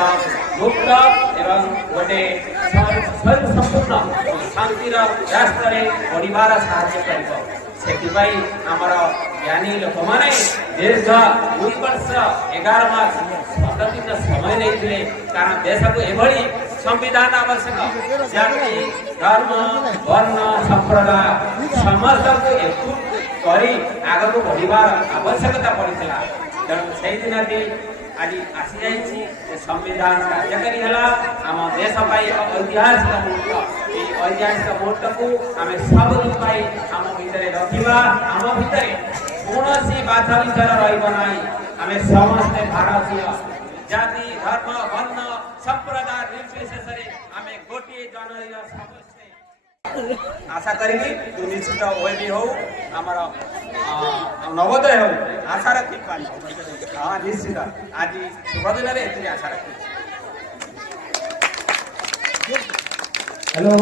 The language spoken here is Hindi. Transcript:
एवं मुक्त एवं गोटे स्वयं संपूर्ण शांतिर रास्तार बढ़ार साहय से आमर ज्ञानी लोक मैंने दीर्घ 2 वर्ष 11 मास 17 दिन समय नहीं कारण देश को एभली संविधान आवश्यक जाति धर्म वर्ण संप्रदाय समस्त को एकजुट करी आग को बढ़ार आवश्यकता पड़ता तेणु से दिन भी आज आसी जाइए संविधान कार्यकारी है आम देश एक ऐतिहासिक मुहूर्त ये ऐतिहासिक मुहूर्त को आम सब आम भितर रखा आम भितर कौन बाधा विचार रहा आम समस्ते भारतीय जाति धर्म वर्ण संप्रदाय निर्विशेष आम गोटे जननी समस्ते आशा करी तू निश्चित ओएबी हो आमर नवोदय हो आशा रखी हाँ निश्चित आज शुभ दिन में आशा रखी। हेलो